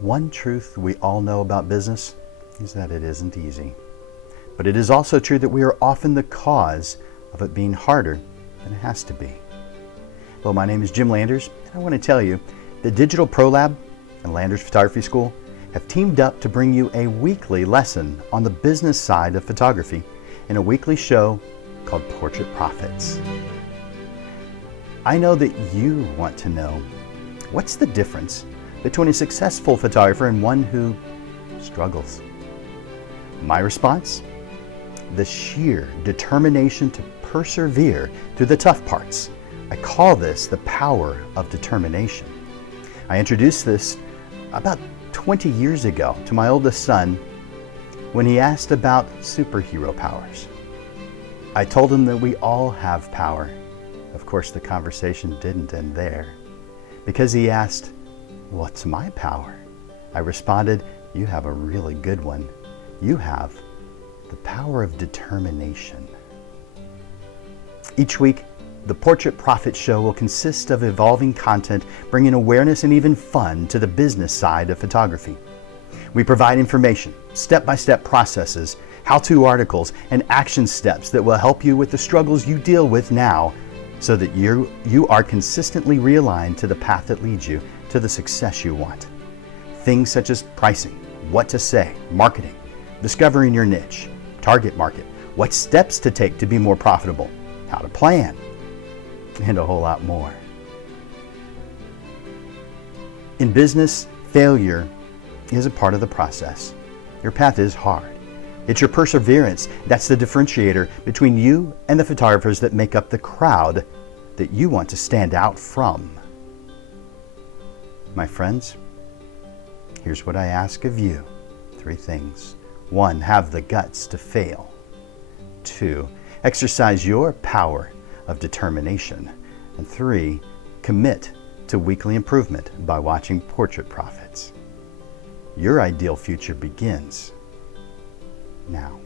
One truth we all know about business is that it isn't easy. But it is also true that we are often the cause of it being harder than it has to be. Hello, my name is Jim Landers, and I want to tell you that Digital Pro Lab and Landers Photography School have teamed up to bring you a weekly lesson on the business side of photography in a weekly show called Portrait Profits. I know that you want to know, what's the difference between a successful photographer and one who struggles? My response? The sheer determination to persevere through the tough parts. I call this the power of determination. I introduced this about 20 years ago to my oldest son when he asked about superhero powers. I told him that we all have power. Of course, the conversation didn't end there, because he asked, "What's my power?" I responded, "You have a really good one. You have the power of determination." Each week, the Portrait Profit Show will consist of evolving content, bringing awareness and even fun to the business side of photography. We provide information, step-by-step processes, how-to articles, and action steps that will help you with the struggles you deal with now, so that you are consistently realigned to the path that leads you to the success you want. Things such as pricing, what to say, marketing, discovering your niche, target market, what steps to take to be more profitable, how to plan, and a whole lot more. In business, failure is a part of the process. Your path is hard. It's your perseverance that's the differentiator between you and the photographers that make up the crowd that you want to stand out from. My friends, here's what I ask of you. 3 things. 1, have the guts to fail. 2, exercise your power of determination. And 3, commit to weekly improvement by watching Portrait Profits. Your ideal future begins now.